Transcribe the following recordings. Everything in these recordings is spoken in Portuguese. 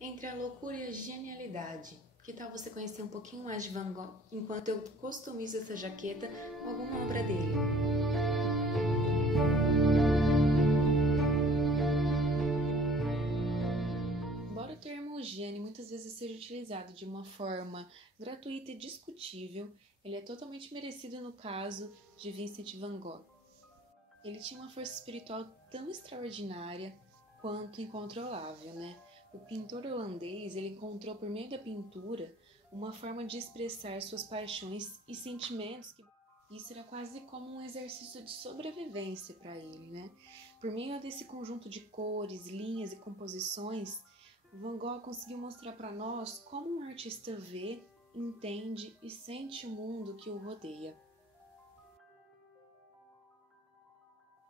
Entre a loucura e a genialidade. Que tal você conhecer um pouquinho mais de Van Gogh enquanto eu customizo essa jaqueta com alguma obra dele? Embora o termo gênio muitas vezes seja utilizado de uma forma gratuita e discutível, ele é totalmente merecido no caso de Vincent van Gogh. Ele tinha uma força espiritual tão extraordinária quanto incontrolável, né? O pintor holandês, ele encontrou por meio da pintura uma forma de expressar suas paixões e sentimentos que isso era quase como um exercício de sobrevivência para ele, né? Por meio desse conjunto de cores, linhas e composições, Van Gogh conseguiu mostrar para nós como um artista vê, entende e sente o mundo que o rodeia.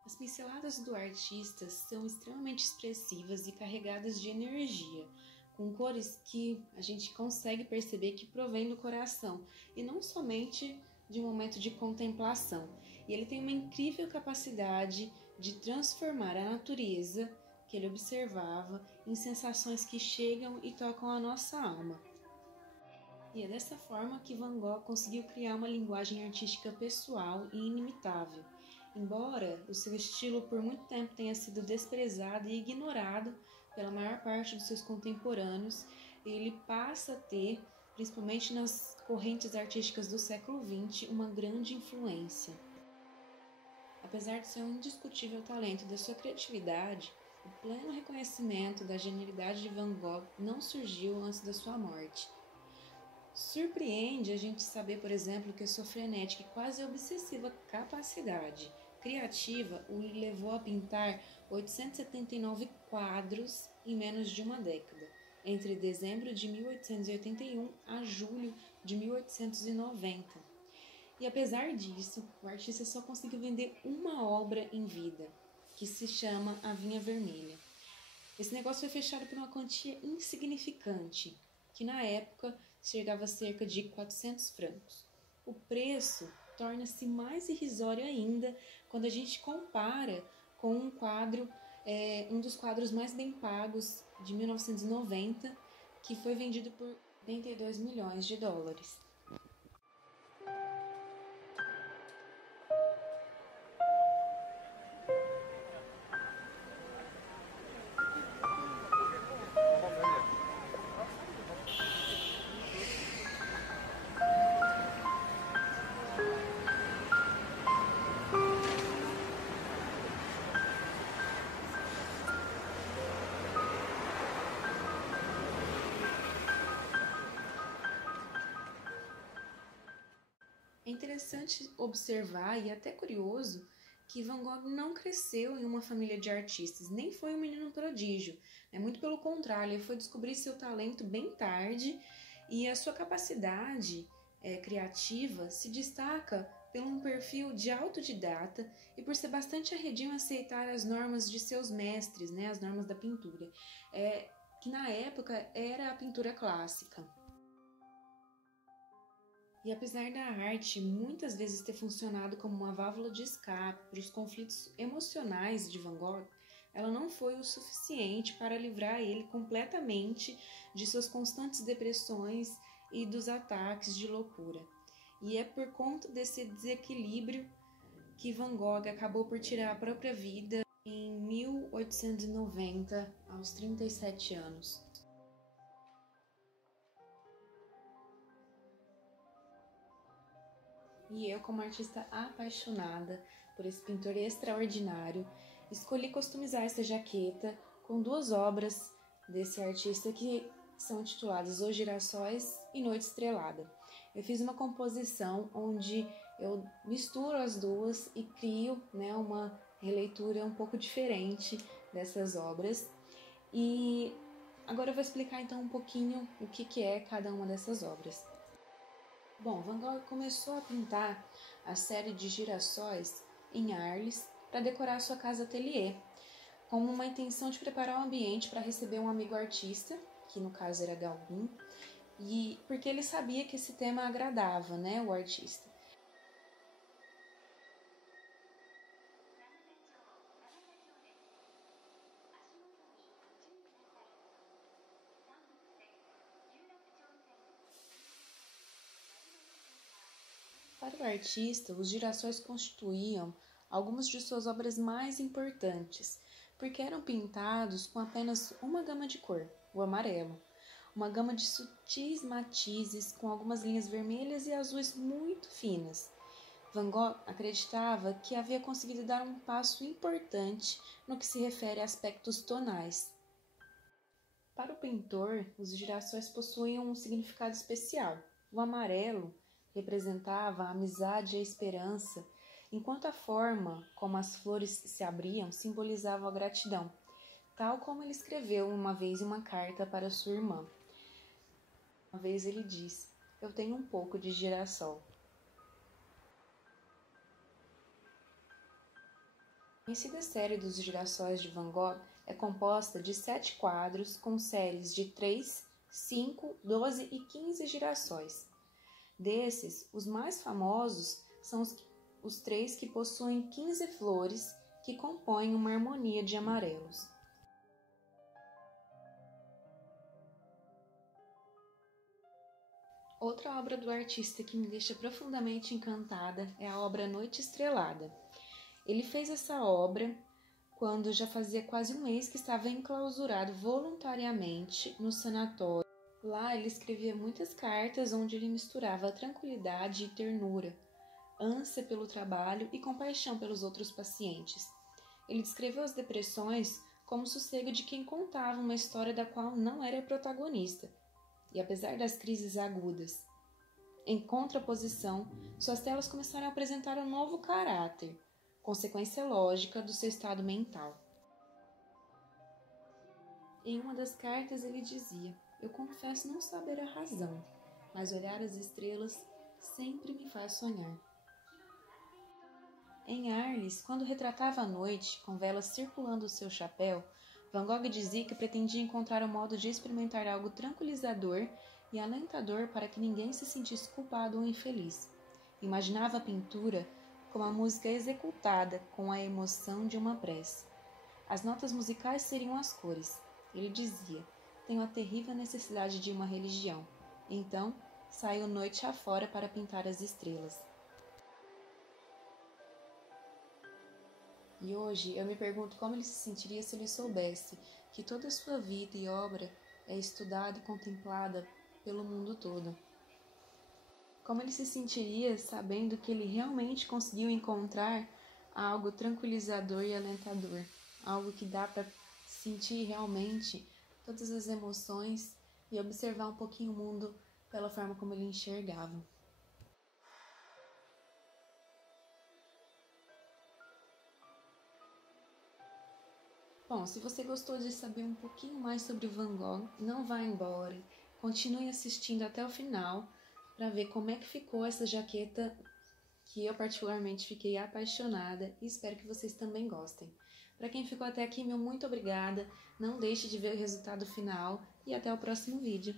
As pinceladas do artista são extremamente expressivas e carregadas de energia, com cores que a gente consegue perceber que provém do coração e não somente de um momento de contemplação. E ele tem uma incrível capacidade de transformar a natureza que ele observava em sensações que chegam e tocam a nossa alma. E é dessa forma que Van Gogh conseguiu criar uma linguagem artística pessoal e inimitável. Embora o seu estilo por muito tempo tenha sido desprezado e ignorado pela maior parte dos seus contemporâneos, ele passa a ter, principalmente nas correntes artísticas do século XX, uma grande influência. Apesar de seu indiscutível talento e da sua criatividade, o pleno reconhecimento da genialidade de Van Gogh não surgiu antes da sua morte. Surpreende a gente saber, por exemplo, que a sua frenética e quase obsessiva capacidade criativa o levou a pintar 879 quadros em menos de uma década, entre dezembro de 1881 a julho de 1890. E apesar disso, o artista só conseguiu vender uma obra em vida, que se chama A Vinha Vermelha. Esse negócio foi fechado por uma quantia insignificante, que na época chegava a cerca de 400 francos. O preço torna-se mais irrisório ainda quando a gente compara com um quadro, um dos quadros mais bem pagos de 1990, que foi vendido por 82 milhões de dólares. É interessante observar e até curioso que Van Gogh não cresceu em uma família de artistas, nem foi um menino prodígio. Muito pelo contrário, ele foi descobrir seu talento bem tarde e a sua capacidade criativa se destaca por um perfil de autodidata e por ser bastante arredio em aceitar as normas de seus mestres, as normas da pintura, que na época era a pintura clássica. E apesar da arte muitas vezes ter funcionado como uma válvula de escape para os conflitos emocionais de Van Gogh, ela não foi o suficiente para livrar ele completamente de suas constantes depressões e dos ataques de loucura. E é por conta desse desequilíbrio que Van Gogh acabou por tirar a própria vida em 1890, aos 37 anos. E eu, como artista apaixonada por esse pintor extraordinário, escolhi customizar essa jaqueta com duas obras desse artista que são intituladas Os Girassóis e Noite Estrelada. Eu fiz uma composição onde eu misturo as duas e crio uma releitura um pouco diferente dessas obras. E agora eu vou explicar então um pouquinho o que é cada uma dessas obras. Bom, Van Gogh começou a pintar a série de girassóis em Arles para decorar sua casa-ateliê, com uma intenção de preparar o ambiente para receber um amigo artista, que no caso era Gauguin, e porque ele sabia que esse tema agradava, o artista. Para o artista, os girassóis constituíam algumas de suas obras mais importantes, porque eram pintados com apenas uma gama de cor, o amarelo, uma gama de sutis matizes com algumas linhas vermelhas e azuis muito finas. Van Gogh acreditava que havia conseguido dar um passo importante no que se refere a aspectos tonais. Para o pintor, os girassóis possuíam um significado especial. O amarelo representava a amizade e a esperança, enquanto a forma como as flores se abriam simbolizava a gratidão, tal como ele escreveu uma vez em uma carta para sua irmã. Uma vez ele disse: "Eu tenho um pouco de girassol." A conhecida série dos girassóis de Van Gogh é composta de 7 quadros com séries de 3, 5, 12 e 15 girassóis. Desses, os mais famosos são os 3 que possuem 15 flores que compõem uma harmonia de amarelos. Outra obra do artista que me deixa profundamente encantada é a obra Noite Estrelada. Ele fez essa obra quando já fazia quase um mês que estava enclausurado voluntariamente no sanatório. Lá ele escrevia muitas cartas onde ele misturava tranquilidade e ternura, ânsia pelo trabalho e compaixão pelos outros pacientes. Ele descreveu as depressões como o sossego de quem contava uma história da qual não era protagonista. E apesar das crises agudas, em contraposição, suas telas começaram a apresentar um novo caráter, consequência lógica do seu estado mental. Em uma das cartas ele dizia: "Eu confesso não saber a razão, mas olhar as estrelas sempre me faz sonhar." Em Arles, quando retratava a noite, com velas circulando o seu chapéu, Van Gogh dizia que pretendia encontrar um modo de experimentar algo tranquilizador e alentador para que ninguém se sentisse culpado ou infeliz. Imaginava a pintura como a música executada com a emoção de uma prece. As notas musicais seriam as cores. Ele dizia: "Tenho a terrível necessidade de uma religião. Então, saio noite afora para pintar as estrelas." E hoje eu me pergunto como ele se sentiria se ele soubesse que toda a sua vida e obra é estudada e contemplada pelo mundo todo. Como ele se sentiria sabendo que ele realmente conseguiu encontrar algo tranquilizador e alentador, algo que dá para sentir realmente todas as emoções e observar um pouquinho o mundo pela forma como ele enxergava. Bom, se você gostou de saber um pouquinho mais sobre Van Gogh, não vá embora. Continue assistindo até o final para ver como é que ficou essa jaqueta que eu particularmente fiquei apaixonada e espero que vocês também gostem. Para quem ficou até aqui, meu muito obrigada. Não deixe de ver o resultado final e até o próximo vídeo.